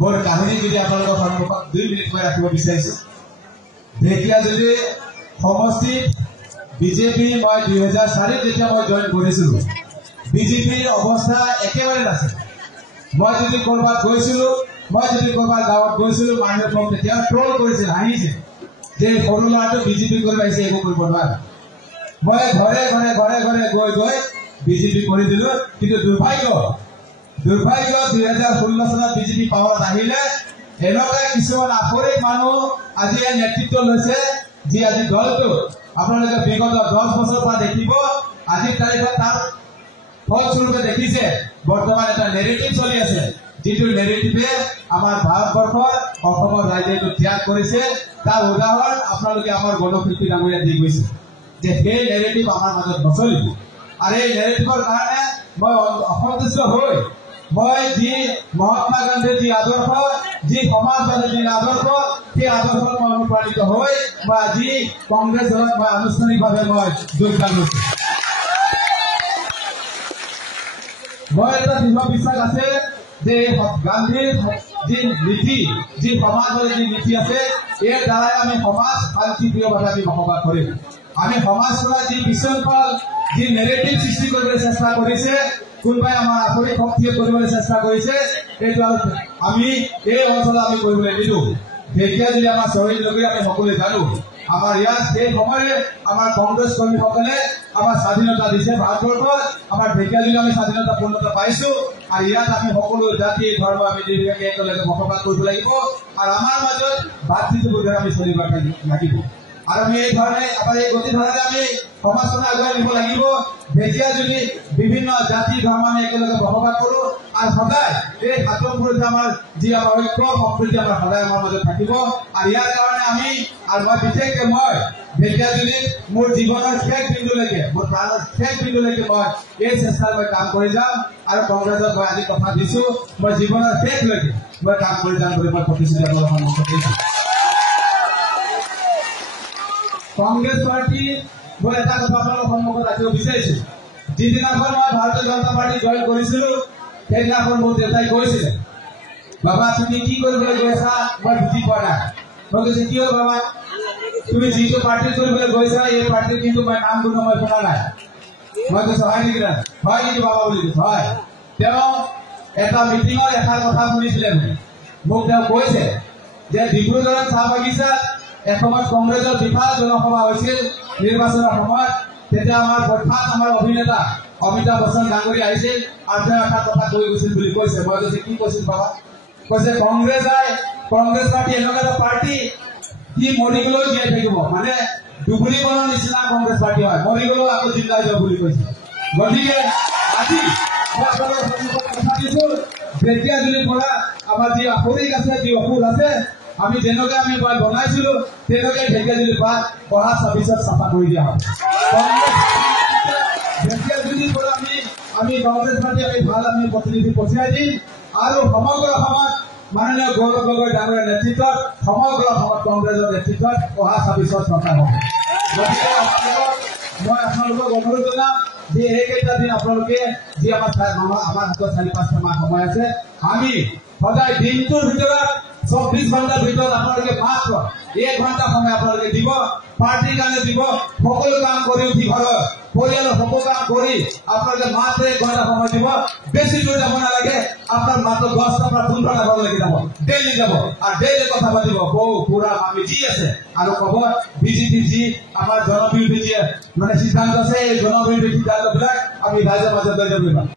মোৰ কাহিনী যদি আপোনালোকৰ সন্মুখত 2 মিনিট মই ৰাখিব বিচাৰিছোঁ। ঢেকিয়াজুলি সমষ্টিত বিজেপি মই 2004 যেতিয়া মই জইন কৰিছিলোঁ, বিজেপিৰ অৱস্থা একেবাৰে নাছিল। মই যদি কৰবাত গৈছিলোঁ, মই যদি কৰবাত গাঁৱত গৈছিলোঁ, মানুহে মোক তেতিয়া ট্ৰল কৰিছিল, হাঁহিছিল যে সৰু ল'ৰাটো বিজেপি কৰিব আহিছে, একো কৰিব নোৱাৰে। মই ঘৰে ঘৰে ঘৰে ঘৰে গৈ গৈ বিজেপি কৰি দিলো। কিন্তু দুৰ্ভাগ্য 2016 চনত বিজেপি পাৱাৰত আহিলে এনেকুৱা কিছুমান আখৰিক মানুহ আজি নেতৃত্ব লৈছে, যি আজি দলটো আপোনালোকে বিগত 10 বছৰৰ পৰা দেখিব। আজিৰ তাৰিখত তাৰ ফলস্বৰূপে দেখিছে বৰ্তমান এটা নেৰেটিভ চলি আছে, যিটো নেৰেটিভে আমাৰ ভাৰতবৰ্ষৰ অসমৰ ৰাইজে ত্যাগ কৰিছে। তাৰ উদাহৰণ আপোনালোকে আমাৰ গণশিল্পী ডাঙৰীয়া দি গৈছে যে সেই নেৰেটিভ আমাৰ মাজত নচলিব। আৰু এই নেৰেটিভৰ কাৰণে মই অসন্তুষ্ট হৈ মই যি মহাত্মা গান্ধীৰ যি আদৰ্শ, যি সমাজবাদীৰ যি আদৰ্শ, সেই আদৰ্শত মই অনুপ্ৰাণিত হৈ মই আজি কংগ্ৰেছ দলত মই আনুষ্ঠানিকভাৱে মই যোগদান লৈছো। মই এটা দৃঢ় বিশ্বাস আছে যে গান্ধীৰ যি নীতি, যি সমাজবাদী যি নীতি আছে, ইয়াৰ দ্বাৰাই আমি সমাজ শান্তিপ্ৰিয়ভাৱে আমি বসবাস কৰিম। আমি সমাজখনত যি বিশৃংখল, যি নেৰেটিভ সৃষ্টি কৰিবলৈ চেষ্টা কৰিছে, কোনোবাই আমাৰ আখৰি শক্তিয়ে কৰিবলৈ চেষ্টা কৰিছে, এইটো আমি এই অঞ্চলত আমি কৰিবলৈ নিদিওঁ। ঢেকিয়াজুলি আমাৰ চহৰী নগৰী, আমি সকলোৱে জানো। আমাৰ ইয়াত সেই সময়ৰে আমাৰ কংগ্ৰেছ কৰ্মীসকলে আমাৰ স্বাধীনতা দিছে ভাৰতবৰ্ষত। আমাৰ ঢেকিয়াজুলি আমি স্বাধীনতা পূৰ্ণতা পাইছো। আৰু ইয়াত আমি সকলো জাতি ধৰ্ম আমি নিৰ্বিশেষে একেলগে বসবাস কৰিব লাগিব। আৰু আমাৰ মাজত ভাতৃত্ববোধেৰে আমি চলিব লাগিব। আৰু আমি এই ধৰণে আমাৰ এই গতিধাৰাৰে আমি সমাজখন আগুৱাই নিব লাগিব। ঢেকিয়াজুলি বিভিন্ন জাতি ধৰ্ম আমি একেলগে বসবাস কৰো। আৰু সদায় এই হাতমপুৰত আমাৰ যি আমাৰ ঐক্য সম্প্ৰীতি আমাৰ সদায় আমাৰ মাজত থাকিব। আৰু ইয়াৰ কাৰণে আমি আৰু মই বিশেষকৈ মই ঢেকিয়াজুলিত মোৰ জীৱনৰ শেষ বিন্দুলৈকে, মোৰ প্ৰাণৰ শেষ বিন্দুলৈকে মই এই চেষ্টাত মই কাম কৰি যাম। আৰু কংগ্ৰেছক মই আজি কথা দিছো, মই জীৱনৰ শেষলৈকে মই কাম কৰি যাম বুলি মই প্ৰতিশ্ৰুতি আপোনালোকৰ সন্মুখত দিছো। কংগ্ৰেছ পাৰ্টি মই এটা কথা আপোনালোকৰ সন্মুখত ৰাখিব বিচাৰিছো। যিদিনাখন মই ভাৰতীয় জনতা পাৰ্টি জইন কৰিছিলো, সেইদিনাখন মোৰ দেউতাই কৈছিলে, বাবা তুমি কি কৰিবলৈ গৈছা মই বুজি পোৱা নাই। মই কৈছো কিয় বাবা, তুমি যিটো পাৰ্টিত কৰিবলৈ গৈছা এই পাৰ্টিৰ কিন্তু মই নাম গুণ মই শুনা নাই। মই কৈছো হয় নেকি? হয় নেকি বাবা বুলি কৈছো। হয়। তেওঁ এটা মিটিঙত এষাৰ কথা শুনিছিলে, মোক তেওঁ কৈছে যে ডিব্ৰুগড়ত চাহ বাগিচাত এসময়ত কংগ্ৰেছৰ বিশাল জনসভা হৈছিল নিৰ্বাচনৰ সময়ত। তেতিয়া আমাৰ প্ৰখ্যাত আমাৰ অভিনেতা অমিতাভ বচ্চন ডাঙৰী আহিছিল আৰু তেওঁ এটা কথা কৈ গৈছিল বুলি কৈছে। মই কৈছো কি কৈছিল বাবা? কৈছে কংগ্ৰেছ পাৰ্টি এনেকুৱা এটা পাৰ্টি, সি মৰি গলেও জীয়াই থাকিব, মানে ডুবুৰী বনৰ নিচিনা কংগ্ৰেছ পাৰ্টি হয়, মৰি গলেও আকৌ জিন্দা যাব বুলি কৈছে। গতিকে আজি মই আপোনালোকৰ সন্মুখত কথা দিছো, ঢেকিয়াজুলিৰ পৰা আমাৰ যি আখৰিক আছে, যি অসুৰ আছে, আমি যেনেকৈ আমি বনাইছিলো তেনেকৈ ঢেকিয়াজুলি পাত অহা 26ত চাফা কৰি দিয়া হয়। ঢেকিয়াজুলিৰ পৰা আমি কংগ্ৰেছ পাৰ্টি আমি ভাল আমি প্ৰতিনিধি পঠিয়াই দিম। আৰু সমগ্ৰ অসমত মাননীয় গৌৰৱ গগৈ ডাঙৰীয়াৰ নেতৃত্বত, সমগ্ৰ অসমত কংগ্ৰেছৰ নেতৃত্বত অহা 26ত চৰকাৰ হ'ব। গতিকে মই আপোনালোকক অনুৰোধ জনাম যে এইকেইটা দিন আপোনালোকে যি আমাৰ হাতত 4-5 মাহ সময় আছে, আমি সদায় দিনটোৰ ভিতৰত 24 ঘণ্টাৰ ভিতৰত আপোনালোকে মাত্ৰ 1 ঘণ্টা সময় আপোনালোকে দিব, পাৰ্টিৰ কাৰণে দিব। সকলো কাম কৰি উঠি ঘৰত পৰিয়ালৰ সকলো কাম কৰি আপোনালোকে মাত্ৰ 1 ঘণ্টা সময় দিব। বেছি দূৰ যাব নালাগে, আপোনাৰ মাত্ৰ 10টা পৰা 15টা ঘৰলৈকে যাব, ডেইলি যাব। আৰু ডেইলি কথা পাতিব, বৌ পুৰা মামি যি আছে, আৰু কব বিজেপি যি আমাৰ জনবিৰোধী যি মানে সিদ্ধান্ত আছে, এই জনবিৰোধী সিদ্ধান্তবিলাক আমি ৰাইজৰ মাজত লৈ যাব।